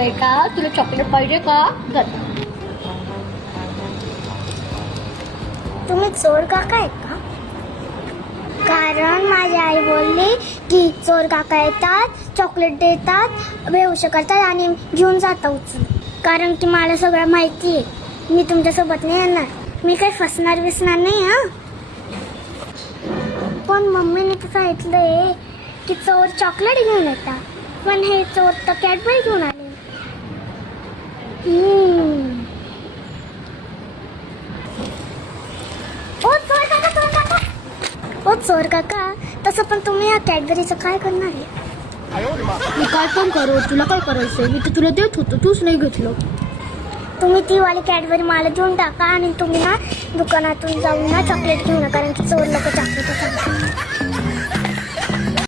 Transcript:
बेटा तुला चॉकलेट पाहिजे का? तुम्ही चोर काका आहेत का? कारण माझी आई बोलली की चोर काका येतात, चॉकलेट देतात, बेहोश करतात आणि घेऊन जातात उचलून. कारण की मला सगळं माहिती आहे. मी तुमच्यासोबत नाही येणार. मी काही फसणार बिसणार नाही हा. पण मम्मीने तर सांगितलंय की चोर चॉकलेट घेऊन येतात, पण हे चोर तर कॅडबरी घेऊन आले. ओ चोर काका, तसं पण तुम्ही या कॅडबरीचं काय करणार आहे? मी काय पण करू, तुला काय करायचंय? मी तर तुला देत होतो, तूच नाही घेतलं. तुम्ही ती वाली कॅडबरी मला देऊन टाका आणि तुम्ही ना दुकानातून जाऊन ना चॉकलेट घेऊन, कारण की चोर लोक